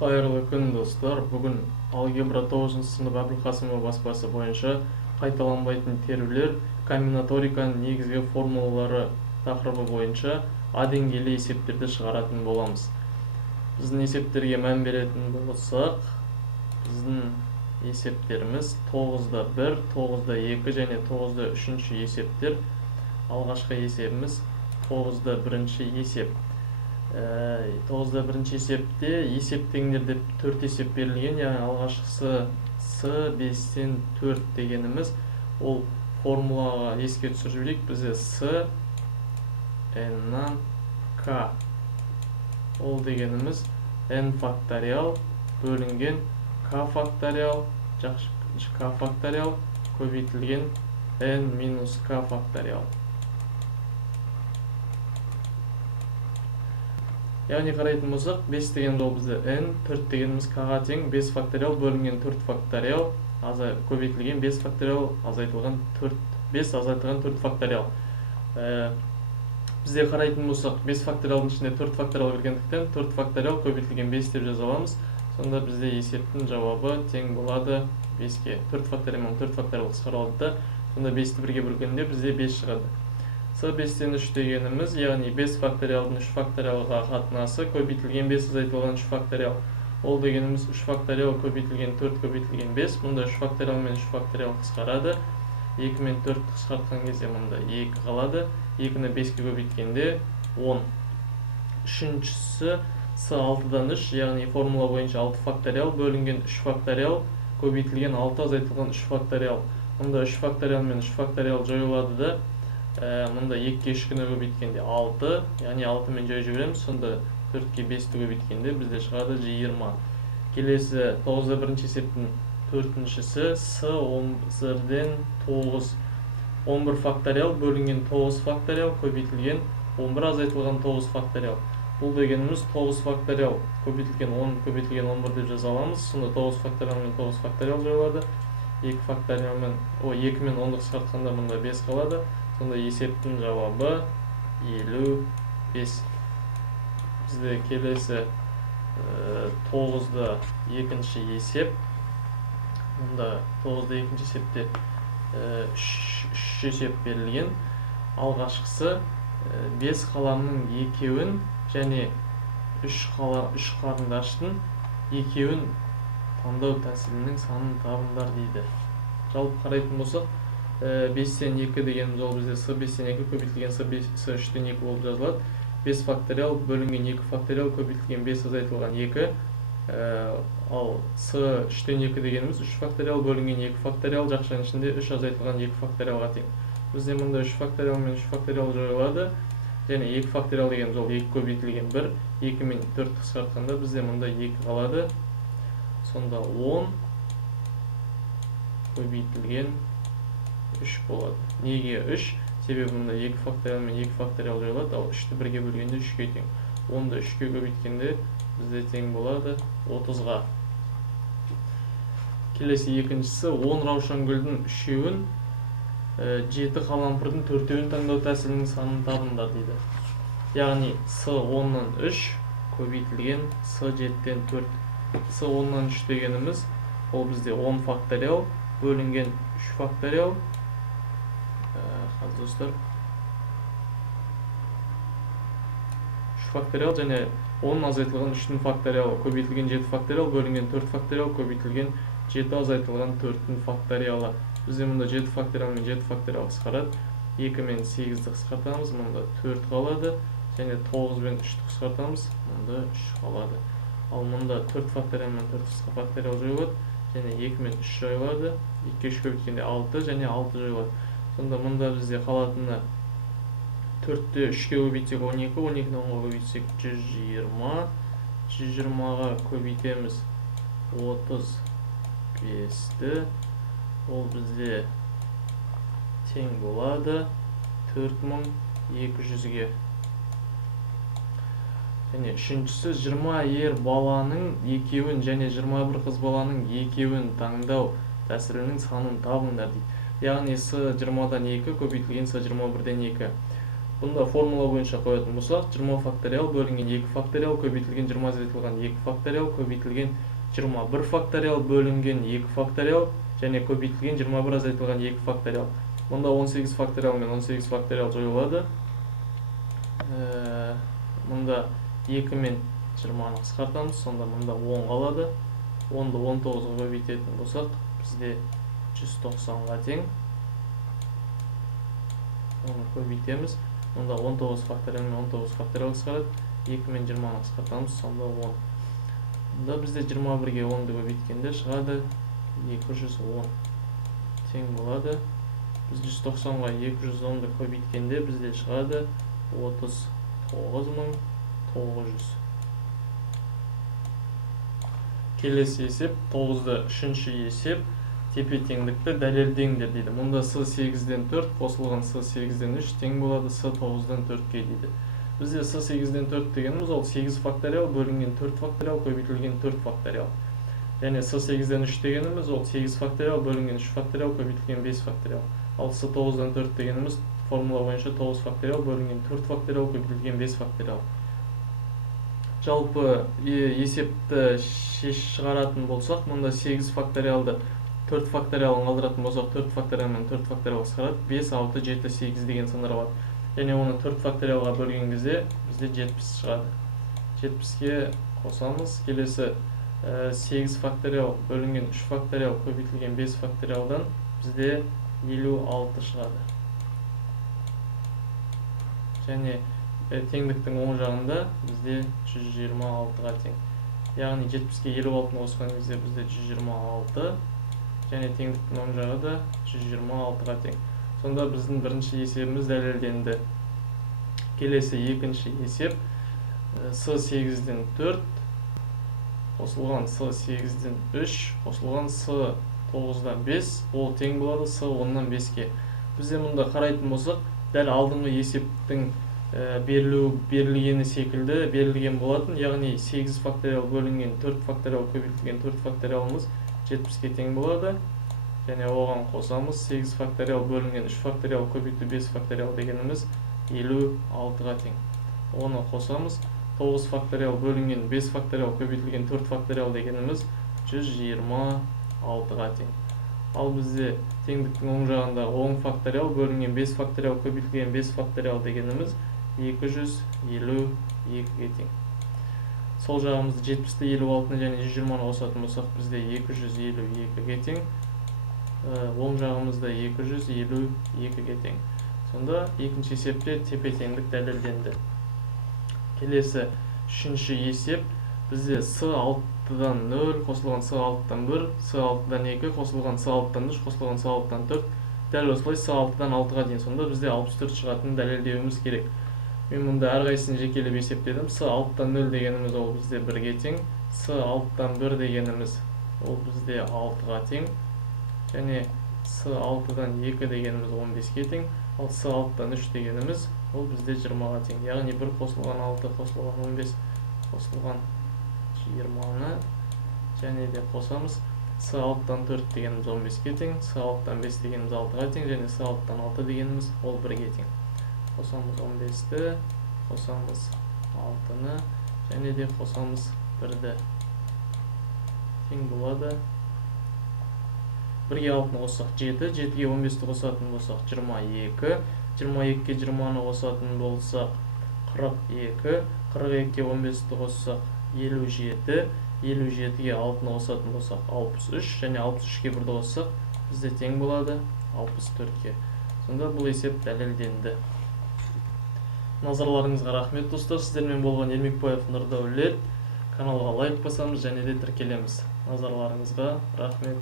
Қайырлы күн достар. Бүгін алгебра 9 сынып Әбілқасымов баспасы бойынша қайталанбайтын терулер, комбинаториканың негізгі формулалары тақырыбы бойынша А деңгейлі есептерді шығаратын боламыз. Біздің есептерге мән беретін болсақ, біздің есептеріміз 9-да 1, 9-да 2 және 9-да 3 есептер. Алғашқы есебіміз 9-да 1 есеп. 9-да 1 есепте есеп теңдер деп 4 есеп берілген, яғни алғашқысы с 5-тен 4 дегеніміз, ол формулаға еске түсіріп жіберейік. Бізде с n-нан k, ол дегеніміз n факториал бөлінген k факториал, k факториал көбейтілген n минус k факториал. Яғни қарайтын болсақ, 5 деген ол бізде n, 4 дегеніміз k-ға тең, 5 факториал бөлінген 4 факториал, көбейтілген 5 факториал, азайтылған 4, 5 азайтылған 4 факториал. Бізде қарайтын болсақ, 5 факториалдың ішінде 4 факториал кіргендіктен 4 факториал көбейтілген 5 деп жаза аламыз. Сонда бізде есептің жауабы тең болады 5-ке. 4 факториал мен 4 факториал қысқарады да, сонда 5-ті 1-ге бөлгенде бізде 5 шығады. С 5-тен 3 дегеніміз, яғни 5 факториалдың 3 факториалға қатынасы көбейтілген 5 азайтылған 3 факториал. Ол дегеніміз 3 факториал көбейтілген 4 көбейтілген 5. Мұнда 3 факториал мен 3 факториал қысқарады. 2 мен 4 қысқартқан кезде мұнда 2 қалады. 2-ні 5-ке көбейткенде 10. Үшіншісі с 6-дан 3, яғни формула бойынша 6 факториал бөлінген 3 факториал көбейтілген 6 азайтылған 3 факториал. Мұнда 3 факториал мен 3 факториал жойылады да, мұнда 2-ке 3-кіні көбейткенде 6, яғни 6 мен жойып жібереміз. Сонда 4-ке 5-ті көбейткенде бізде шығады 20. Келесі 9-да 1 есептің 4-шісі с 11-ден 9. 11 факториал бөлінген 9 факториал көбейтілген 11 азайтылған 9 факториал. Бұл дегеніміз 9 факториал көбейтілген 10 көбейтілген 11 деп жаза аламыз. Сонда 9 факториал мен 9 факториал жойылады. 2 факториал мен 2 мен 10-ды қысқартқанда мұнда 5 қалады. Сонда есептің жауабы 55. Бізде келесі 9-да 2 есеп. Мұнда 9-да 2 есепте 3 есеп берілген. Алғашқысы 5 қаламның екеуін және 3 қарындаштың екеуін таңдау тәсілінің санын табыңдар дейді. Жалпы қарайтын болсақ, 5-тен 2 дегеніміз ол бізде с 5-тен 2 көбейтілген с 3-тен 2 болып жазылады. 5 факториал бөлінген 2 факториал көбейтілген 5 азайтылған 2. Ал с 3-тен 2 дегеніміз 3 факториал бөлінген 2 факториал, жақшаның ішінде 3 азайтылған 2 факториалға тең. Бізде мұнда 3 факториал мен 3 факториал жойылады. Және 2 факториал дегеніміз ол 2 көбейтілген 1, 2 мен 4 қысқартқанда бізде мұнда 2 қалады. Сонда 10 көбейтілген 3 болады. Неге 3? Себебі мұнда 2 факториал мен 2 факториал жойылады, ал 3-ті 1-ге бөлгенде 3-ге тең. 10-ды 3-ке көбейткенде бізде тең болады 30-ға. Келесі екіншісі 10 раушангүлдің 3-еуін, 7 қалампырдың 4-еуін таңдау тәсілінің санын табыңдар дейді. Яғни с 10-нан 3 көбейтілген с 7-тен 4. С 10-нан 3 дегеніміз ол бізде 10 факториал бөлінген 3 факториал. Достар, 3 факториал және 10 азайтылған 3-тің факториалы көбейтілген 7 факториал бөлінген 4 факториал көбейтілген 7 азайтылған 4-тің факториалы. Бізде мұнда 7 факториал мен 7 факториал қысқарады. 2 мен 8-ді қысқартамыз, мұнда 4 қалады. Және 9 мен 3-ті қысқартамыз, мұнда 3 қалады. Ал мұнда 4 факториал мен 4 факториал жойылады. Және 2 мен 3 жойылады. 2-ке 3 көбейткенде 6 және 6 жойылады. Сонда мұнда бізде қалатыны 4-те 3-ке көбейтсек 12, 12-ні 10-ға көбейтсек 120, 120-ға көбейтеміз 35-ті, ол бізде тең болады 4200-ге. Және үшіншісі 20 ер баланың екеуін және 21 қыз баланың екеуін таңдау тәсілінің санын табыңдар дейді. Яғни с 20-дан 2 көбейтілген с 21-ден 2. Бunda формула боюнча коётун болсок, 20 факториал бөлүнгөн 2 факториал көбөйтүлгөн 20 азайтылган 2 факториал көбөйтүлгөн 21 факториал бөлүнгөн 2 факториал және көбөйтүлгөн 21 азайтылган 2 факториал. Бunda 18 факториал менен 18 факториал жоюлады. Мында 2 мен 20-ны кыскартабыз, сонда мында 10 калады. 10ды 19-га көбөйтөтүн болсок, бизде 190-га тең. Оны көбөйтөбүз. Мында 19 факториал менен 19 факториал кыскарат. 2 мен 20-ны кыскартабыз, сонда 10. Мында бизде 21-ге 10-ды көбөйткенде чыгады 210 тең болот. Biz 190'ga 210'da көбейткенде bizde çıkardı 39.900. Келесі есеп 9'da 3-ші есеп тепе-теңдікті дәлелдеңдер дейді. Мұнда с 8-ден 4 қосылған с 8-ден 3 тең болады с 9-дан 4-ке дейді. Бізде с 8-ден 4 дегеніміз ол 8 факториал бөлінген 4 факториал көбейтілген 4 факториал. Және с 8-ден 3 дегеніміз ол 8 факториал бөлінген 3 факториал көбейтілген 5 факториал. Ал с 9-дан 4 дегеніміз формула бойынша 9 факториал бөлінген 4 факториал көбейтілген 5 факториал. Жалпы есепті шығаратын болсақ, мұнда 8 факториалды 4 факториалын қалдыратын болсақ, 4 факториал мен 4 факториал қысқарады, 5, 6, 7, 8 деген сандар бар. Және оны 4 факториалға бөлген кезде бізде 70 шығады. 70-ке қосамыз. Келесі 8 факториал бөлінген 3 факториал көбейтілген 5 факториалдан бізде 56 шығады. Және теңдіктің оң жағында бізде 126-ға тең. Яғни 70-ке 56-ны қосқан кезде бізде 126, және теңдіктің оң жағы да 126-ға тең. Сонда біздің бірінші есебіміз дәлелденді. Келесі екінші есеп с 8-ден 4 қосылған с 8-ден 3 қосылған с 9-дан 5 ол тең болады с 10-нан 5-ке. Бізде мұнда қарайтын болсақ, дәл алдыңғы есептің берілгені секілді берілген болатын. Яғни 8 факториал бөлінген 4 факториал көбейтілген 4 факториалымыз 70-ке тең болады. Және оған қосамыз 8 факториал бөлінген 3 факториал көбейту 5 факториал дегеніміз 56-ға тең. Оны қосамыз 9 факториал бөлінген 5 факториал көбейтілген 4 факториал дегеніміз 126-ға тең. Ал бізде теңдіктің оң жағында 10 факториал бөлінген 5 факториал көбейтілген 5 факториал дегеніміз 252-ге тең. Сол жағымызды 70-ті 56-ны және 120-ны қосатын болсақ, бізде 252-ге тең. Оң жағымызда 252-ге тең. Сонда екінші есепте тепе-теңдік дәлелденді. Келесі үшінші есеп бізде с 6-дан 0 қосылған с 6-дан 1, с 6-дан 2 қосылған с 6-дан 3 қосылған с 6-дан 4. Дәл осылай с 6-дан 6-ға дейін. Сонда бізде 64 шығатынын дәлелдеуіміз керек. Мен мұнда әрқайсысын жекелеп есептедім. С 6-дан 0 дегеніміз ол бізде 1-ге тең. С 6-дан 1 дегеніміз ол бізде 6-ға тең. Және с 6-дан 2 дегеніміз 15-ке тең. Ал с 6-дан 3 дегеніміз ол бізде 20-ға тең. Яғни 1 қосылған 6 қосылған 15 қосылған 20-ны және де қосамыз. С 6-дан 4 дегеніміз 15-ке тең. С 6-дан 5 дегеніміз 6-ға тең. Және с 6-дан 6 дегеніміз ол 1-ге тең. Қосамыз 15-ті, қосамыз 6-ны және де қосамыз 1-ді. Тең болады. 1-ге 6-ны қоссақ 7, 7-ге 15-ті қосатын болсақ 22, 22-ке 20-ны қосатын болсақ 42, 42-ке 15-ті қоссақ 57, 57-ге 6-ны қосатын болсақ 63, және 63-ке 1-ді қоссақ бізде тең болады 64-ке. Сонда бұл есеп дәлелденді. Назарларыңызға рахмет достар. Сіздермен болған Ермекбаев Нұрдәулет. Каналға лайк басамыз және де тіркелеміз. Назарларыңызға рахмет.